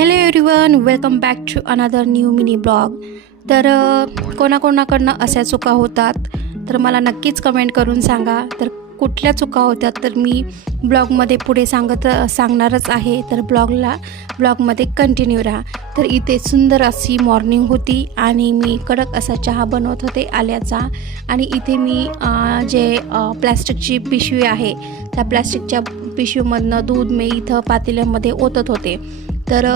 Hello everyone, welcome back to another new mini blog. तर कोणाकोणाकडनं अशा चुका होतात तर मला नक्कीच कमेंट करून सांगा. तर कुठल्या चुका होत्या तर मी ब्लॉगमध्ये पुढे सांगणारच आहे. तर ब्लॉगमध्ये कंटिन्यू राहा. तर इथे सुंदर अशी मॉर्निंग होती आणि मी कडक असा चहा बनवत होते आल्याचा. आणि इथे मी जे प्लॅस्टिकची पिशवी आहे त्या प्लॅस्टिकच्या पिशवीमधनं दूध मी इथं पातेल्यामध्ये ओतत होते. तर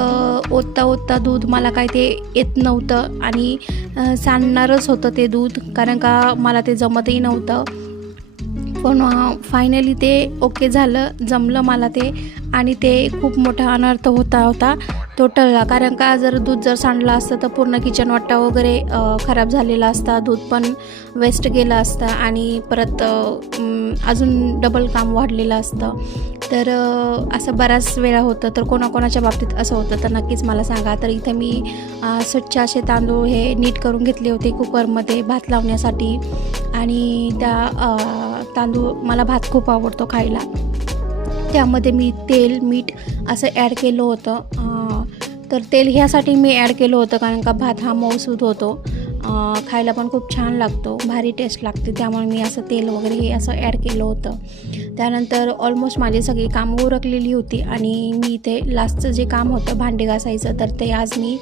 ओतता दूध मला काय ते येत नव्हतं आणि सांडणारच होतं ते दूध, कारण का मला ते जमतही नव्हतं. पण फायनली ते ओके झालं, जमलं मला ते. आणि ते खूप मोठा अनर्थ होता तो टळला. कारण का दूध जर सांडलं असतं तर पूर्ण किचन वाटा वगैरे खराब झालेला असता, दूध पण वेस्ट गेलं असतं आणि परत अजून डबल काम वाढलेलं असतं. तर असं बऱ्याच वेळा होतं. तर कोणाकोणाच्या बाबतीत असं होतं तर नक्कीच मला सांगा. तर इथे मी स्वच्छ असे तांदूळ हे नीट करून घेतले होते कुकरमध्ये भात लावण्यासाठी. आणि त्या तांदूळ, मला भात खूप आवडतो खायला, त्यामध्ये मी तेल मीठ असं ॲड केलं होतं. तर तेल ह्यासाठी मी ॲड केलं होतं कारण का भात हा मऊसूद होतो, खायला पण खूप छान लागतो, भारी टेस्ट लागते. त्यामुळे मी असं तेल वगैरे हे असं ॲड केलं होतं. त्यानंतर ऑलमोस्ट माझी सगळी कामं उरकलेली होती आणि मी इथे लास्टचं जे काम होतं भांडे घासायचं, तर ते आज मी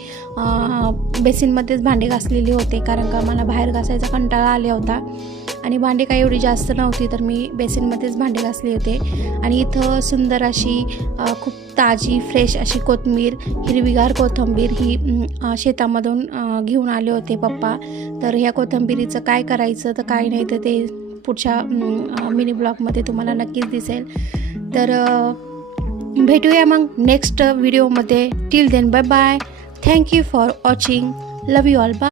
बेसिनमध्येच भांडे घासलेले होते. कारण का मला बाहेर घासायचा कंटाळा आला होता आणि भांडे काही एवढी जास्त नव्हती, तर मी बेसिनमध्येच भांडे घासले होते. आणि इथं सुंदर अशी खूप ताजी फ्रेश अशी कोथिंबीर, हिरवीगार कोथिंबीर ही शेतामधून घेऊन आले होते पप्पा. तर ह्या कोथिंबीरीचं काय करायचं तर काय नाही तर ते पुढच्या मिनी ब्लॉगमध्ये तुम्हाला नक्कीच दिसेल. तर भेटूया मग नेक्स्ट व्हिडिओमध्ये. Till then bye bye. Thank you for watching. Love you all. Bye.